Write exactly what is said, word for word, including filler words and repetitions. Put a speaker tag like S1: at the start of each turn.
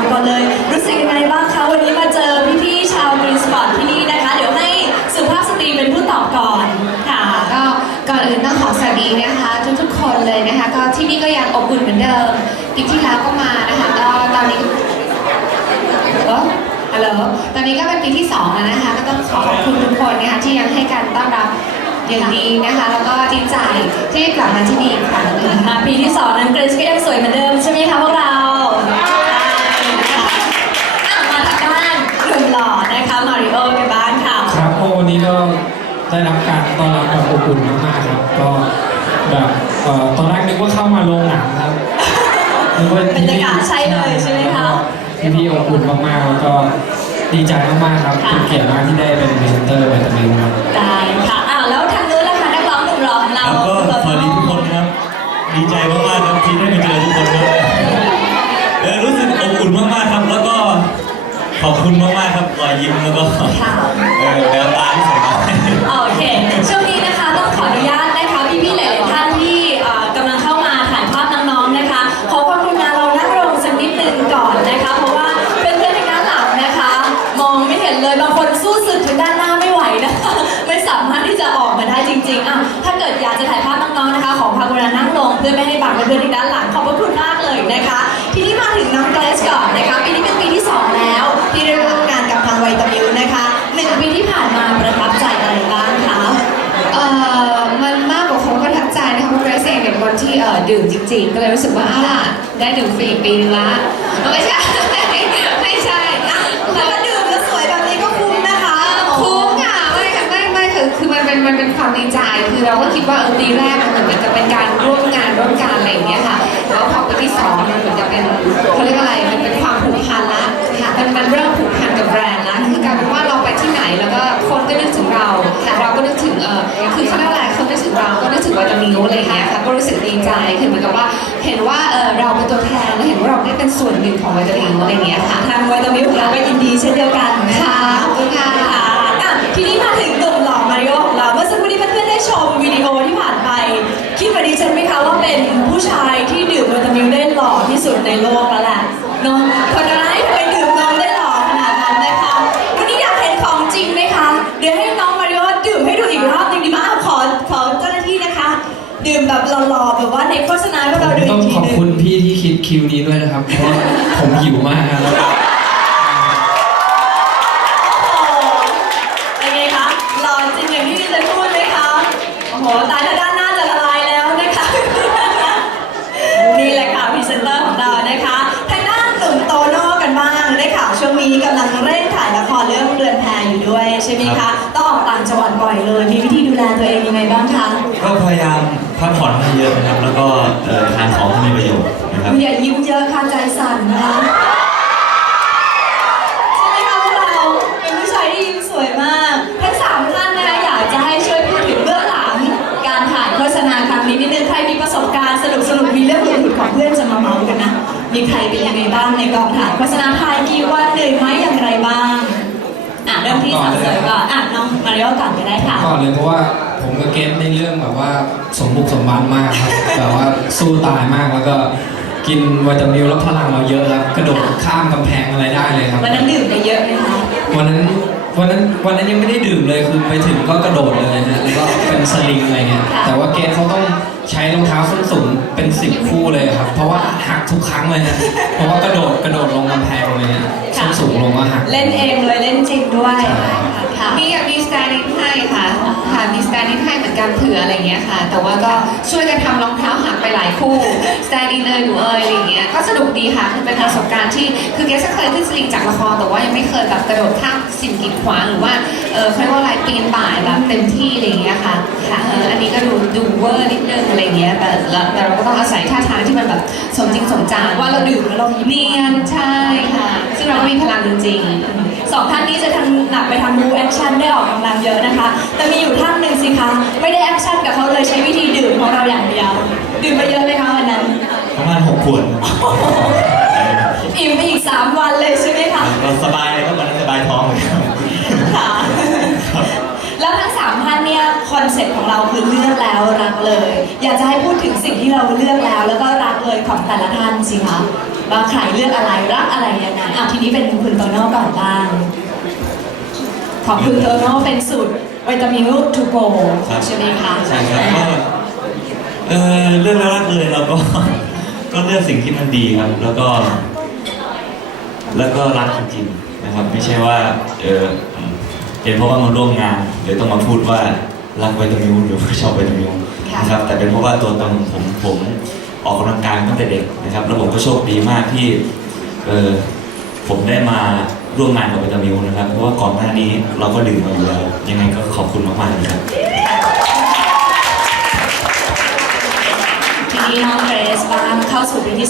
S1: ก่อนเลยรู้สึกยังไงบ้างคะวันนี้มาเจอพี่ๆชาวกรีนสปอร์ตที่นี่นะคะเดี๋ยวให้สุภาพสตรีเป็นผู้ตอบก่อนค่ะ
S2: ก็ก่อนอื่นต้องขอสวัสดีนะคะทุกๆคนเลยนะคะก็ที่นี่ก็ยังอบอุ่นเหมือนเดิมปีที่แล้วก็มานะคะก็ตอนนี้ฮัลโหลตอนนี้ก็เป็นปีที่สองแล้วนะคะก็ต้องขอขอบคุณทุกคนนะคะที่ยังให้การต้อนรับอย่างดีนะคะแล้วก็ดีใจที่กลับมาที่นี่อีกครั้งนึง
S1: ค่ะปีที่สองนั้นเกรซก็ยังสวยเหมือนเดิมใช่ไหมคะพวกเรามาทางด้านหนุ่มหล่อนะคะมาริโอกันบ้างค่ะ
S3: ครับโอ้วันนี้ก็ได้รับการต้อนรับแบบอบอุ่นมากๆครับก็แบบตอนแรกนึกว่าเข้ามาโรงหนังครับ
S1: นึกว่าบรรยากาศใช่เลยใช่ไหมคะ
S3: พี่พี่อบอุ่นมากๆแล้วก็ดีใจมากๆครับเป็นเกียรติมากที่ได้เป็นพรีเซนเตอร์วิตามินครับ
S1: ได้ค่ะอ้าวแล้วทางนู้นล่ะคะนักร้องหนุ่มหล่อของเรา
S4: ก็สวัสดีทุกคนครับดีใจมากๆครับที่ได้มาเจอทุกคนครับเออรู้สึกอบอุ่นมากๆครับแล้วก็ขอบคุณมากๆครับรอยยิ้มแล้วก็เออแววตาที่สวยงาม
S1: โอเคช่วงนี้นะคะต้องขออนุญาตนะคะพี่ๆหลายๆท่านที่กำลังเข้ามาถ่ายภาพน้องๆนะคะขอความกรุณาเรานั่งลงสักนิดนึงก่อนนะคะเพราะว่าเป็นเพื่อนในด้านหลังนะคะมองไม่เห็นเลยบางคนสู้สึกถึงด้านหน้าไม่ไหวนะคะไม่สามารถที่จะออกมาได้จริงๆอ่ะถ้าเกิดอยากจะถ่ายภาพน้องๆนะคะขอความกรุณานั่งลงเพื่อไม่ให้บังเพื่อนในด้านหลังขอบพระคุณมากเลยนะคะทีนี้มาถึงน้องเกรซก่อนนะคะปีนี้เป็นปีที่สองแล้วที่ได้ร่วมงานกับทางไวตามิวนะคะหนึ่งปีที่ผ่านมาประทับใจอะไรบ้างคะ
S2: เอ่อมันมากกว่าคำประทับใจนะคะเพราะเกรซเองเป็นคนที่เอ่อดื่มจริงๆก็เลยรู้สึกว่าได้ดื่มฟรีอีกปีนึงละไม่ใช่ไม่ใช่
S1: แต่ว่าดื่มแล้วสวยแบบนี้ก็คุ้มนะคะ
S2: คุ้มค่ะไม่ค่ะไม่ไม่คือคือมันเป็นมันเป็นความดีใจคือเราก็คิดว่าเออปีแรกมันเหมือนจะเป็นการร่วมงานร่วมกันอะไรอย่างเงี้ยค่ะแล้วพอปีที่สองมันเหมือนจะเป็นเขาเรียกอะไรมันเป็นความผูกพันละมันมันเริ่มผูกพันกับแบรนด์ละคือกลายเป็นว่าเราไปที่ไหนแล้วก็คนก็นึกถึงเราเราก็นึกถึงเออคือเขาเรียกอะไรเขานึกถึงเราก็นึกถึงว่าจะมีอะไรอย่างเงี้ยค่ะก็รู้สึกดีใจคือเหมือนกับว่าเห็นว่าเออเราเป็นตัวแทนและเห็นว่าเราได้เป็นส่วนหนึ่งของวิตามินอะไรอย่างเงี้ยค่ะ
S1: ทางไวตามินของเราก็ยินดีเช่นเดียวกัน
S2: ค่ะขอบคุณค่ะ
S1: ทีนี้มาถึงหนุ่มหล่อมาริโอของเราเมื่อสักครู่นี้เพื่อนๆได้ชมวิดีโอที่ผ่านไปคิดว่าดิฉันไหมคะว่าเป็นผู้ชายที่ดื่มวิตามินได้หล่อที่สุดในโลกแล้วแหละน้องคนร้ายทำไมดื่มน้องได้หล่อขนาดนั้นนะคะวันนี้อยากเห็นของจริงไหมคะเดี๋ยวให้น้องมาริโอดื่มให้ดูอีกรอบหนึ่งดีไหมขอขอเจ้าหน้าที่นะคะดื่มแบบหล่อๆแบบว่าในโฆษณาที่เราดูอีกทีนึง
S3: ต้องขอบคุณพี่ที่คิดคิวนี้ด้วยนะครับเพราะผมหิวมากแล้ว
S1: เป็นไงคะหล่อจริงอย่างที่ดิฉันพูดไหมคะโอ้โหตายแล้วด้านหน้าจะละลายแล้วนะคะนี่แหละค่ะพรีเซนเตอร์ของเรานะคะทางด้านหนุ่มโตโน่กันบ้างได้ข่าวช่วงนี้กำลังเร่งถ่ายละครเรื่องเรือนแพอยู่ด้วยใช่ไหมคะต้องออกต่างจังหวัดบ่อยเลยมีวิธีดูแลตัวเองยังไงบ้างคะ
S4: ก็พยายามพักผ่อนให้เยอะนะครับแล้วก็ทานของที่มีประโยชน์นะครับ
S1: อย่ายิ้มเยอะค่ะใจสั่นนะคะใช่ไหมคะพวกเราเป็นผู้ชายที่ยิ้มสวยมากทั้งสามท่านนะคะอยากจะให้ช่วยพูดถึงเบื้องหลังการถ่ายโฆษณาครั้งนี้นิดนึงใครมีประสบการณ์สนุกสนุกมีเรื่องหลุดของเพื่อนจะมาเมาส์กันนะมีใครเป็นยังไงบ้างในกองถ่ายโฆษณาถ่ายกี่วันเหนื่อยไหมอย่างไรบ้างอ่ะเริ่มที่สาวสวยก่อนอ่ะน้องมาริโอก่อนก็ได้ค่ะ
S3: ก่อนเลยเพราะว่าผมกับเกสในเรื่องแบบว่าสมบุกสมบันมากครับแบบว่าสู้ตายมากแล้วก็กินวิตามินแล้วพลังเราเยอะครับกระโดดข้ามกำแพงอะไรได้เลยครับ
S1: วันนั้นดื่มไปเยอะไหมคะ
S3: วันนั้นวันนั้นวันนั้นยังไม่ได้ดื่มเลยคือไปถึงก็กระโดดเลยนะแล้วก็เป็นสลิงอะไรเงี้ยแต่ว่าเกสเขาต้องใช้รองเท้าส้นสูงเป็นสิบคู่เลยครับเพราะว่าหักทุกครั้งเลยนะเพราะว่ากระโดดกระโดดลงกำแพงเลยนะส้นสูงลงก็หัก
S1: เล่นเองเลยเล่นจริงด้วย
S2: มีมีสแตนดิ้งให้ค่ะค่ะมีสแตนดิ้งให้เหมือนกันเผื่ออะไรเงี้ยค่ะแต่ว่าก็ช่วยกันทำรองเท้าหักไปหลายคู่สแตนดิ้งเลยหนูเอยอะไรเงี้ยก็สนุกดีค่ะคือเป็นประสบการณ์ที่คือเกสเคยขึ้นสลิงจากละครแต่ว่ายังไม่เคยแบบกระโดดข้ามสิ่งกีดขวางหรือว่าเออเขาเรียกว่าอะไรปีนป่ายแบบเต็มที่อะไรเงี้ยค่ะค่ะอันนี้ก็ดูดูเวอร์นิดนึงอะไรเงี้ยแต่แต่เราก็ต้องอาศัยท่าทางที่มันแบบสมจริงสมจัง
S1: ว่าเราดื่มแล้วเรา
S2: เนียนใช่ค่ะซึ่งเรามีพลังจริง
S1: สองท่านนี้จะทำหนักไปทำบูแอคชั่นได้ออกกำลังเยอะนะคะแต่มีอยู่ท่านหนึ่งสิคะไม่ได้แอคชั่นกับเขาเลยใช้วิธีดื่มของเราอย่างเดียวดื่มไปเยอะไหมคะวันนั้น
S4: ประมาณหกขวด
S1: อิ่มไปอีกสามวันเลยใช่ไหมคะ
S4: เราสบายเลยครับวันนั้นสบายท้องเลย
S1: ค่ะแล้วทั้งสามท่านเนี่ยคอนเซ็ปต์ของเราคือเลือกแล้วรักเลยอยากจะให้พูดถึงสิ่งที่เราเลือกแล้วแล้วก็รักเลยของแต่ละท่านสิคะว่าใครเลือกอะไรรักอะไรยังไงคุณโตโน่ก่อนบ้างของคุณโตโน่เป็นสูตรวิตามิลทูโก
S4: ครับ
S1: ใช่ไหมคะ
S4: ใช่ครับก็เออเรื่องแรกๆเลยเราก็ ก็เลือกสิ่งที่มันดีครับ แล้วก็ แล้วก็รักจริงๆนะครับ ไม่ใช่ว่าเออเห็นเพราะว่ามาร่วมงานเดี๋ยวต้องมาพูดว่ารักวิตามิลหรือว่าชอบวิตามิลนะครับแต่เป็นเพราะว่าตัวตนของผมผมออกกำลังกายตั้งแต่เด็กนะครับแล้วผมก็โชคดีมากที่เออผมได้มาร่วมงานกับวิตามิลนะครับเพราะว่าก่อนหน้านี้เราก็ดื่มมาอยู่แล้วยังไงก็ขอบคุณมากๆเลยครับ
S1: ทีนี้น้องเกรซบ้างเข้าสู่ปีที่